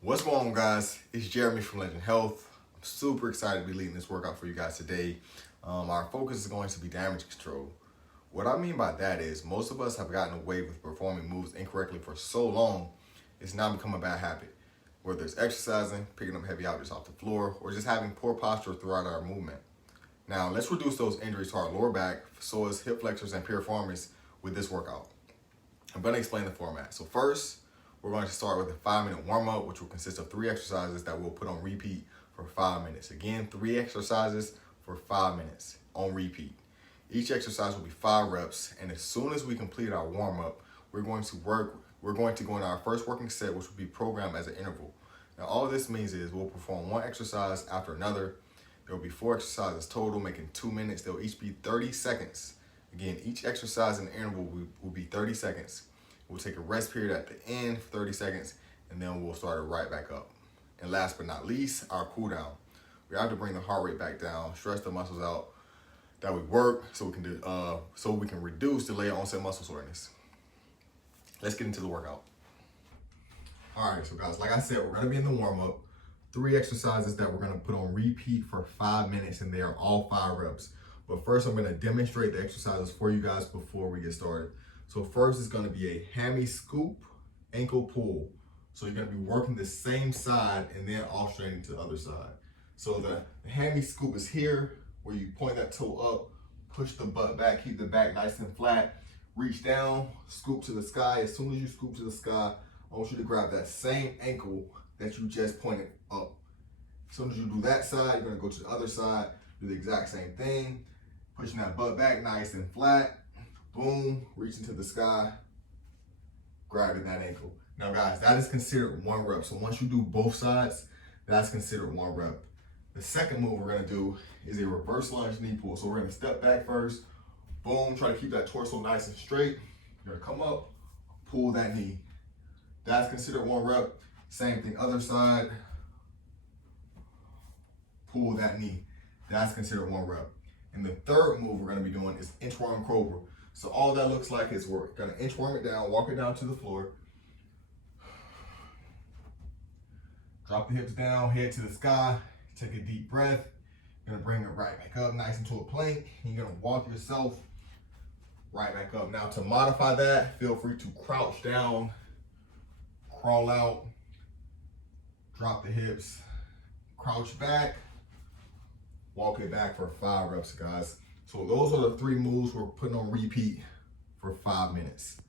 What's going on, guys? It's Jeremy from Legend Health. I'm super excited to be leading this workout for you guys today. Our focus is going to be damage control. What I mean by that is most of us have gotten away with performing moves incorrectly for so long, it's now become a bad habit. Whether it's exercising, picking up heavy objects off the floor, or just having poor posture throughout our movement. Now, let's reduce those injuries to our lower back, psoas, hip flexors, and piriformis with this workout. I'm going to explain the format. So first, we're going to start with a 5-minute warm-up, which will consist of 3 exercises that we'll put on repeat for 5 minutes. Again, 3 exercises for 5 minutes on repeat. Each exercise will be 5 reps, and as soon as we complete our warm-up, we're going to go into our first working set, which will be programmed as an interval. Now, all this means is we'll perform one exercise after another. There will be 4 exercises total, making 2 minutes. They'll each be 30 seconds. Again, each exercise in the interval will be 30 seconds. We'll take a rest period at the end for 30 seconds, and then we'll start it right back up. And last but not least, our cool down. We have to bring the heart rate back down, stretch the muscles out that we work, so we can reduce delayed onset muscle soreness. Let's get into the workout. All right, so guys, like I said, we're gonna be in the warm up. 3 exercises that we're gonna put on repeat for 5 minutes, and they are all 5 reps. But first, I'm gonna demonstrate the exercises for you guys before we get started. So first is gonna be a hammy scoop, ankle pull. So you're gonna be working the same side and then alternating to the other side. So the hammy scoop is here, where you point that toe up, push the butt back, keep the back nice and flat, reach down, scoop to the sky. As soon as you scoop to the sky, I want you to grab that same ankle that you just pointed up. As soon as you do that side, you're gonna go to the other side, do the exact same thing, pushing that butt back nice and flat. Boom, reaching to the sky, grabbing that ankle. Now guys, that is considered 1 rep. So once you do both sides, that's considered 1 rep. The second move we're gonna do is a reverse lunge knee pull. So we're gonna step back first, boom, try to keep that torso nice and straight. You're gonna come up, pull that knee. That's considered 1 rep. Same thing, other side, pull that knee. That's considered 1 rep. And the third move we're gonna be doing is inchworm cobra. So all that looks like is we're gonna inchworm it down, walk it down to the floor. Drop the hips down, head to the sky, take a deep breath. You're gonna bring it right back up, nice into a plank. And you're gonna walk yourself right back up. Now to modify that, feel free to crouch down, crawl out, drop the hips, crouch back, walk it back for 5 reps, guys. So those are the 3 moves we're putting on repeat for 5 minutes.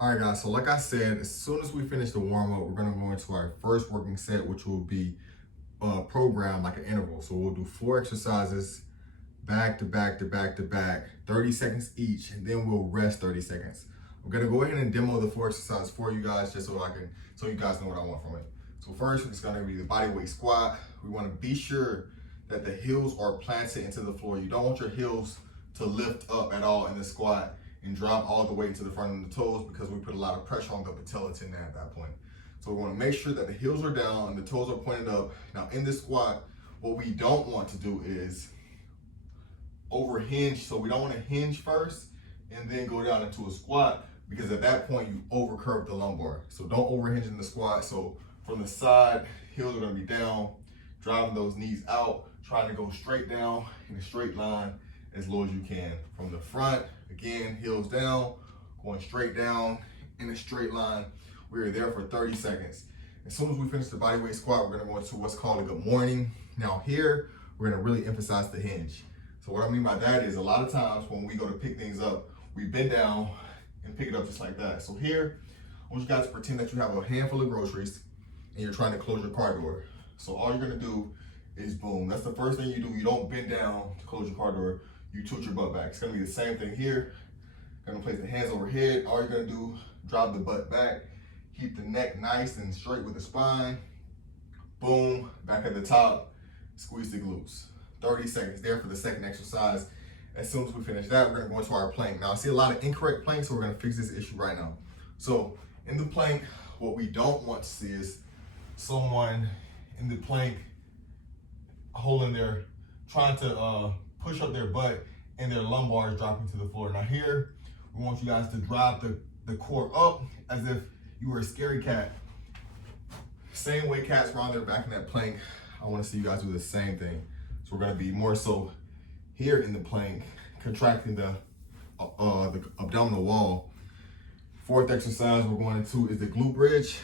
All right, guys, so like I said, as soon as we finish the warm up, we're gonna go into our first working set, which will be programmed like an interval. So we'll do 4 exercises back to back to back to back, 30 seconds each, and then we'll rest 30 seconds. I'm gonna go ahead and demo the 4 exercises for you guys just so you guys know what I want from it. So first, it's gonna be the body weight squat. We wanna be sure that the heels are planted into the floor. You don't want your heels to lift up at all in the squat and drop all the way to the front of the toes, because we put a lot of pressure on the patella tendon at that point. So we want to make sure that the heels are down and the toes are pointed up. Now in this squat, what we don't want to do is overhinge. So we don't want to hinge first and then go down into a squat, because at that point you overcurve the lumbar. So don't overhinge in the squat. So from the side, heels are going to be down, driving those knees out, trying to go straight down in a straight line as low as you can. From the front, again, heels down, going straight down in a straight line. We are there for 30 seconds. As soon as we finish the bodyweight squat, we're gonna go into what's called a good morning. Now here, we're gonna really emphasize the hinge. So what I mean by that is, a lot of times when we go to pick things up, we bend down and pick it up just like that. So here, I want you guys to pretend that you have a handful of groceries and you're trying to close your car door. So all you're gonna do is boom. That's the first thing you do. You don't bend down to close your car door. You tilt your butt back. It's gonna be the same thing here. Gonna place the hands overhead. All you're gonna do, drop the butt back, keep the neck nice and straight with the spine. Boom, back at the top, squeeze the glutes. 30 seconds there for the second exercise. As soon as we finish that, we're gonna go into our plank. Now I see a lot of incorrect planks, so we're gonna fix this issue right now. So in the plank, what we don't want to see is someone in the plank holding their, trying to push up their butt and their lumbar is dropping to the floor. Now here, we want you guys to drive the core up as if you were a scary cat. Same way cats round their back in that plank, I wanna see you guys do the same thing. So we're gonna be more so here in the plank, contracting the abdominal wall. Fourth exercise we're going into is the glute bridge.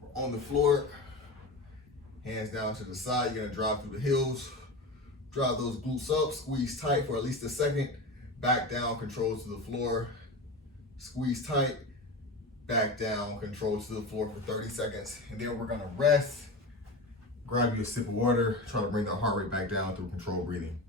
We're on the floor, hands down to the side. You're gonna drive through the heels, drive those glutes up, squeeze tight for at least a second, back down, control to the floor, squeeze tight, back down, control to the floor for 30 seconds. And then we're gonna rest, grab you a sip of water, try to bring the heart rate back down through controlled breathing.